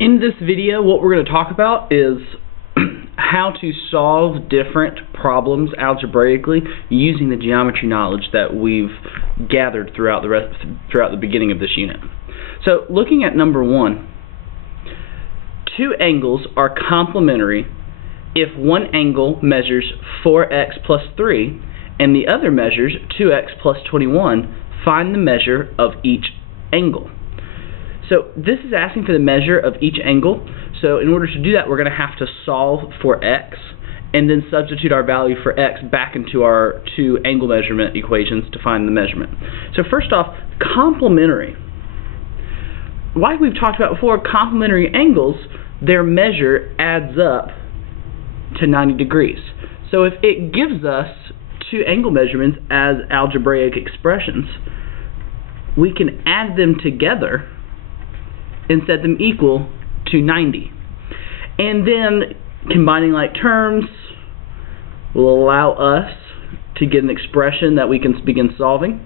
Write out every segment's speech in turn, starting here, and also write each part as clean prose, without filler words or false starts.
In this video, what we're going to talk about is how to solve different problems algebraically using the geometry knowledge that we've gathered throughout the beginning of this unit. So, looking at number 1, two angles are complementary if one angle measures 4x plus 3 and the other measures 2x plus 21. Find the measure of each angle. So this is asking for the measure of each angle. So in order to do that, we're going to have to solve for x and then substitute our value for x back into our two angle measurement equations to find the measurement. So first off, complementary. Like we've talked about before, complementary angles, their measure adds up to 90 degrees. So if it gives us two angle measurements as algebraic expressions, we can add them together and set them equal to 90. And then combining like terms will allow us to get an expression that we can begin solving.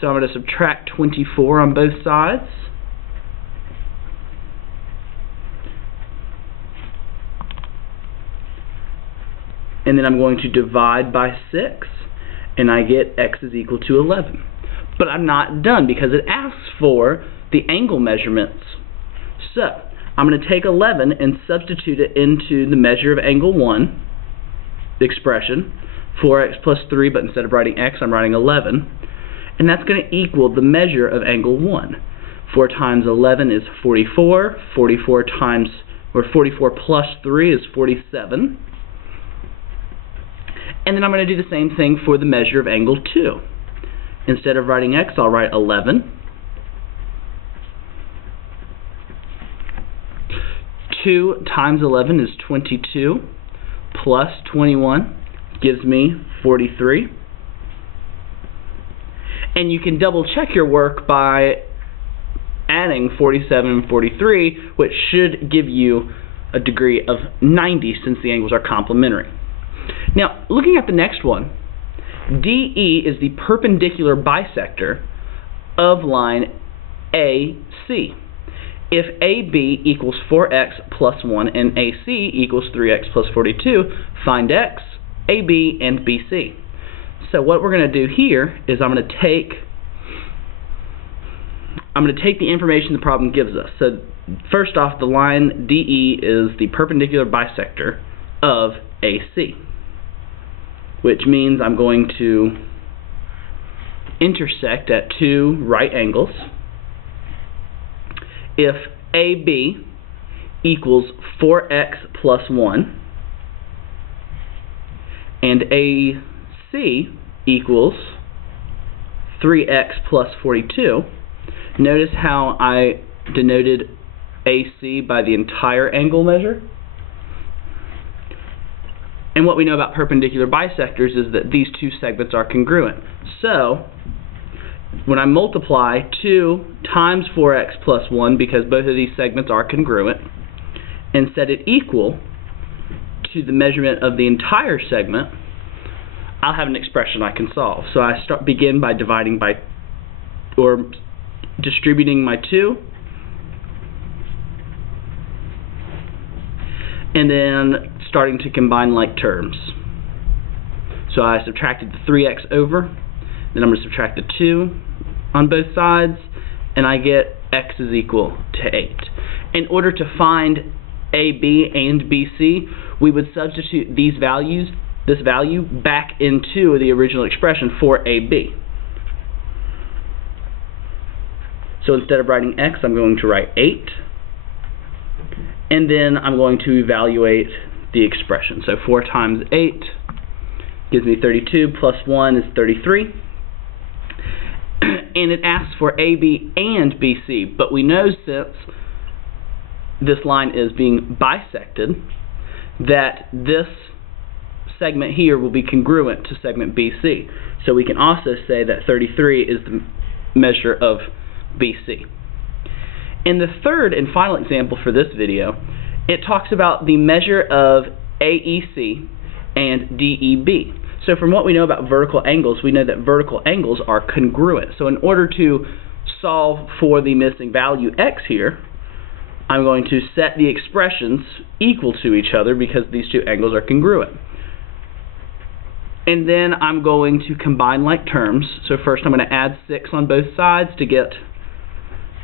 So I'm going to subtract 24 on both sides. And then I'm going to divide by 6, and I get x is equal to 11. But I'm not done because it asks for the angle measurements. So I'm going to take 11 and substitute it into the measure of angle 1, the expression, 4x plus 3, but instead of writing x, I'm writing 11. And that's going to equal the measure of angle 1. 4 times 11 is 44. 44 plus 3 is 47. And then I'm going to do the same thing for the measure of angle 2. Instead of writing x, I'll write 11. 2 times 11 is 22, plus 21 gives me 43. And you can double check your work by adding 47 and 43, which should give you a degree of 90 since the angles are complementary. Now, looking at the next one, DE is the perpendicular bisector of line AC. If AB equals 4x plus 1 and AC equals 3x plus 42, find x, AB, and BC. So what we're going to do here is I'm going to take the information the problem gives us. So first off, the line DE is the perpendicular bisector of AC, which means I'm going to intersect at two right angles. If AB equals 4x plus 1 and AC equals 3x plus 42, notice how I denoted AC by the entire angle measure? And what we know about perpendicular bisectors is that these two segments are congruent. So when I multiply 2 times 4x plus 1, because both of these segments are congruent, and set it equal to the measurement of the entire segment, I'll have an expression I can solve. So I begin by dividing by, or distributing my 2, and then starting to combine like terms. So I subtracted the 3x over, then I'm going to subtract the 2 on both sides, and I get x is equal to 8. In order to find AB and BC, we would substitute this value back into the original expression for AB. So instead of writing x, I'm going to write 8, and then I'm going to evaluate the expression. So 4 times 8 gives me 32, plus 1 is 33. And it asks for AB and BC, but we know since this line is being bisected that this segment here will be congruent to segment BC. So we can also say that 33 is the measure of BC. In the third and final example for this video, it talks about the measure of AEC and DEB. So from what we know about vertical angles, we know that vertical angles are congruent. So in order to solve for the missing value x here, I'm going to set the expressions equal to each other because these two angles are congruent. And then I'm going to combine like terms. So first I'm going to add 6 on both sides to get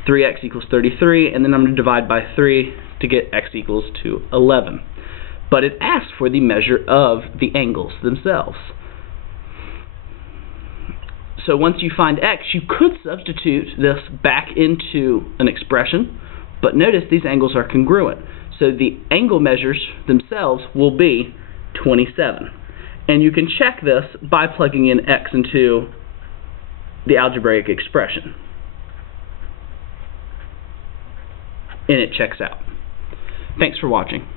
3x equals 33, and then I'm going to divide by 3 to get x equals to 11. But it asks for the measure of the angles themselves. So once you find x, you could substitute this back into an expression, but notice these angles are congruent. So the angle measures themselves will be 27. And you can check this by plugging in x into the algebraic expression. And it checks out. Thanks for watching.